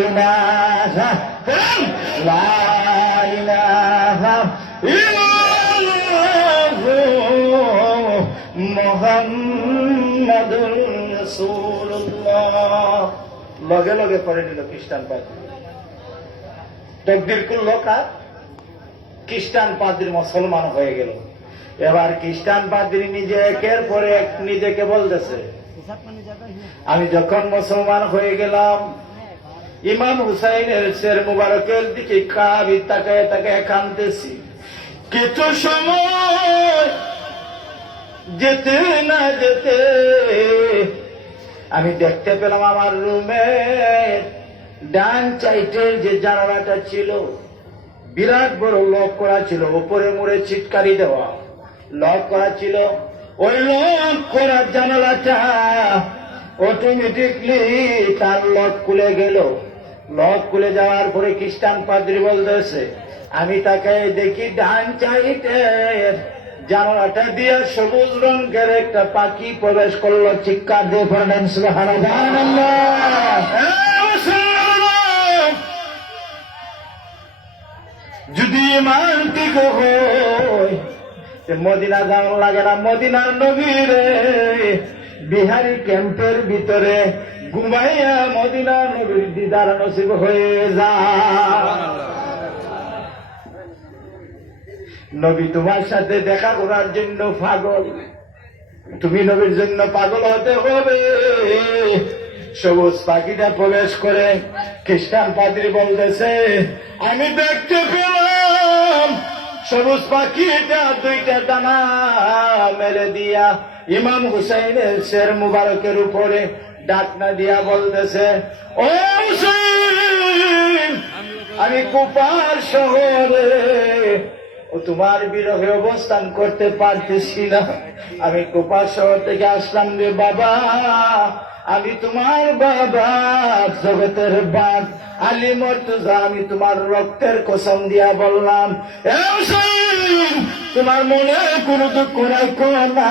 ইলাহা লা ইলাহা ইল্লাল্লাহু মুহাম্মাদুর রাসূলুল্লাহ। লগে লগে পড়ে নিল খ্রিস্টান পাদ্রী, তাকবীর করলো, কার? খ্রিস্টান পাদ্রী মুসলমান হয়ে গেল। এবার খ্রিস্টান পাদ্রী নিজে একের পর এক নিজেকে বলতেছে, আমি যখন মুসলমান হয়ে গেলাম, ইমাম হুসাইনের শের মুবারকের দিকে কাবি তাকায় তাকায় কাঁদতেছি। কিছু সময় যেতে না যেতে আমি দেখতে পেলাম আমার রুমে ডান সাইডের যে জানালাটা ছিল, বিরাট বড় লক করা ছিল, উপরে মুড়ে ছিটকারি দেওয়া লক করা ছিল। ওই লক করা জানালাটা অটোমেটিকলি তার লক খুলে গেল। লক খুলে যাওয়ার পরে খ্রিস্টান পাদ্রী বলতেছে, আমি তাকে দেখি ডান সাইডের জানালাটা দিয়ে সবুজ রঙের একটা পাখি প্রবেশ করলো। চিৎকার দিয়ে পড়লেন সুবহানাল্লাহ। যদি ইমান ঠিক হয় মদিনা যাওয়া লাগে না, মদিনার নবীর বিহারি ক্যাম্পের ভিতরে ঘুমাইয়া মদিনার নবীর দিদার নসিব হয়ে যায়। নবী তোমার সাথে দেখা করার জন্য পাগল, তুমি নবীর জন্য পাগল হতে হবে। সবুজ পাখিটা প্রবেশ করে খ্রিস্টান পাদ্রী বলতেছে, আমি দেখতে পেলাম সবুজ পাখিটা দুইটা দানা মেরে দিয়া ইমাম হুসাইনের শের মুবারকের উপরে ডাকনা দিয়া বলতেছে, ও হুসাইন, আমি কুপার শহরে ও তোমার বিরহে অবস্থান করতে পারতেছি না। আমি কুপার শহর থেকে আসলাম রে বাবা, আমি তোমার বাবা জগতের বাপ আলী মর্তুজা, আমি তোমার রক্তের কসম দিয়া বললাম, তোমার মনে কোনো দুঃখ রাখো না।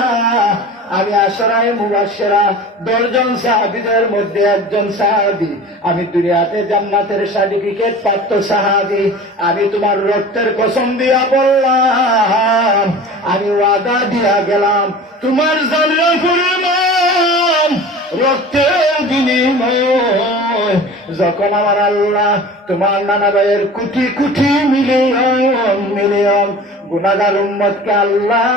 আমি আশরায়ে মুবাশশিরা 10 জন সাহাবীদের মধ্যে একজন সাহাবী, আমি দুনিয়াতে জান্নাতের সার্টিফিকেট প্রাপ্ত সাহাবী। আমি তোমার রক্তের কসম দিয়া বললাম, আমি ওয়াদা দিয়া গেলাম, তোমার জান্নাত পরিমাণ রক্তের বিনিময় যখন আমার আল্লাহ তোমার নানা ভাইয়ের কোটি কোটি মিলিয়ন গুনাহগার উম্মতকে আল্লাহ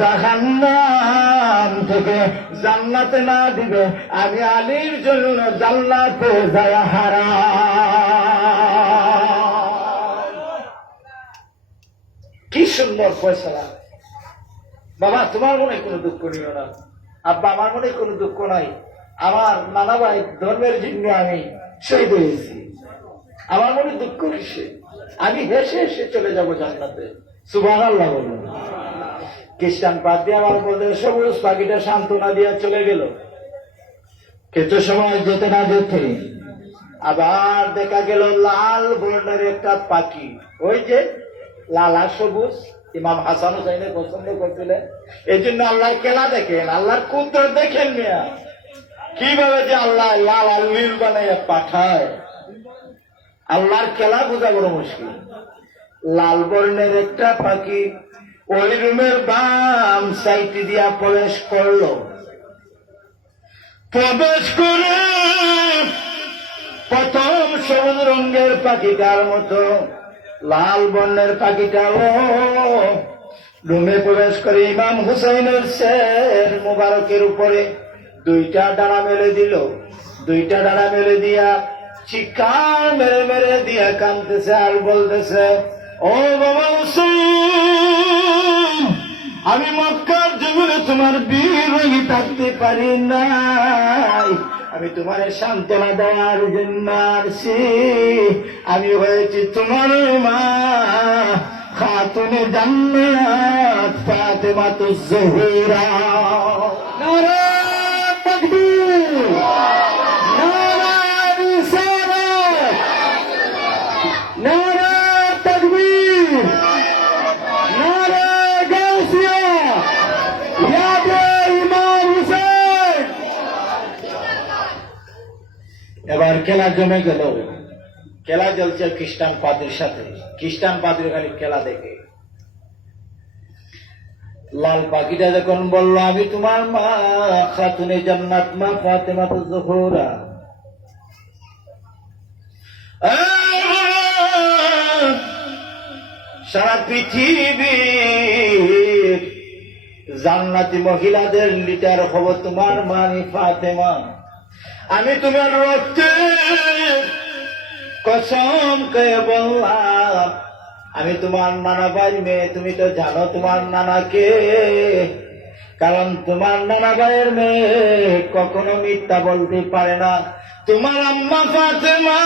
জাহান্নাম থেকে জান্নাতে না দিবে, আমি আলীর জন্য জান্নাতে যায় হারাম। কি সুন্দর ফয়সালা। বাবা তোমার মনে কোনো দুঃখ নিও না, আব্বা আমার মনে কোনো দুঃখ নাই। আমার নানা ভাই ধর্মের জন্য আমি শহীদ হয়েছি, আমার মনে দুঃখ কিসে? আমি হেসে হেসে চলে যাব জান্নাতে। সুবহানাল্লাহ বলুন। খ্রিস্টান পাদ্রী আমার বলতে সবুজ পাখিটা সান্ত্বনা দিয়া চলে গেল। কিছু সময় যেতে না যেতে আবার দেখা গেল লাল বর্ণের একটা পাখি, ওই যে লাল আর সবুজ ইমাম হাসান হুসাইনের পছন্দ করছিলেন। এই জন্য আল্লাহ খেলা দেখেন, আল্লাহর কুদরত দেখেন মিয়া, কিভাবে যে আল্লাহ লাল আর নীল বানাইয়া পাঠায়। আল্লাহর খেলা বোঝা বড় মুশকিল। লাল বর্ণের একটা পাখি ওই রুমের বাম সাইডে দিয়া প্রবেশ করলো। প্রবেশ করে প্রথম সবুজ রঙের পাখিটার মতো লাল বর্ণের পাখিটাও রুমে প্রবেশ করে ইমাম হুসাইনের শের মুবারকের উপরে দুইটা ডানা মেলে দিল। দুইটা ডানা মেলে দিয়া চিৎকার মেরে মেরে দিয়া কাঁদতেছে আর বলতেছে, ও বাবা হুসাইন, আমি মক্কার জমিনে তোমার বিরোধী থাকতে পারি নাই, আমি তোমার সান্ত্বনা দেওয়ার জন্য আসছি। আমি হয়েছি তোমার মা খাতুনে জান্নাত ফাতেমাতুজ জোহরা। নারে তাকবীর, নারে রিসালাত, নারে তাকবীর, নারে গাউসিয়া, ইয়া ইমাম হুসাইন। এবার খেলা জমে গেল, খেলা চলছে খ্রিস্টান পাদ্রীর সাথে। খ্রিস্টান পাদ্রী খালি খেলা দেখে। লাল পাখিটা যখন বলল আমি তোমার মা খাতুনে জান্নাত মা ফাতেমা জোহরা, সারা পৃথিবীর জান্নাতি মহিলাদের লিটার হব তোমার মা ফাতেমা। আমি তোমার রক্তে কসম খেয়ে বললাম আমি তোমার নানা ভাই মেয়ে। তুমি তো জানো তোমার নানাকে, কারণ তোমার নানা ভাইয়ের মেয়ে কখনো মিথ্যা বলতে পারে না। তোমার আম্মা ফাতেমা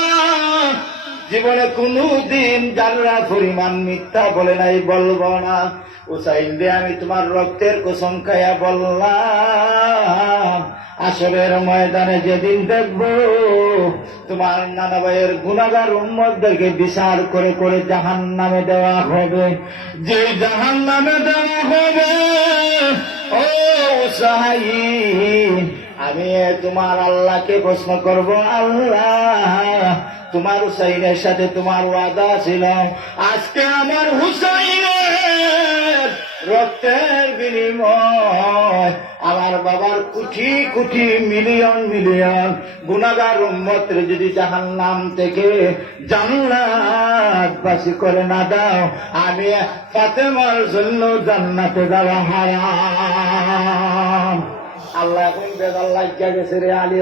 জীবনে কোনদিন যারা পরিমাণ মিথ্যা বলে নাই, বলবো না। হুসাইন রে আমি তোমার রক্তের কসম খাইয়া বললাম আসরের ময়দানে যেদিন দেখবো তোমার নানা ভাইয়ের গুনাহগার উম্মতদেরকে বিচার করে করে জাহান্নামে দেওয়া হবে। যে জাহান্নামে দেওয়া হবে ও হুসাইন, আমি তোমার আল্লাহকে প্রশ্ন করব, আল্লাহ তোমার হুসাইনের সাথে তোমার ওয়াদা ছিল, আজকে আমার হুসাইনের রক্তের বিনিময় আমার বাবার কোটি কোটি মিলিয়ন মিলিয়ন গুনাহগার উম্মতের যদি জাহান্নাম থেকে জান্নাতবাসী করে না দাও, আমি ফাতেমার জন্য জান্নাতে যাওয়া হারাম। আল্লাহ এখন বেজাল লাগিয়া গেছে রে আলী।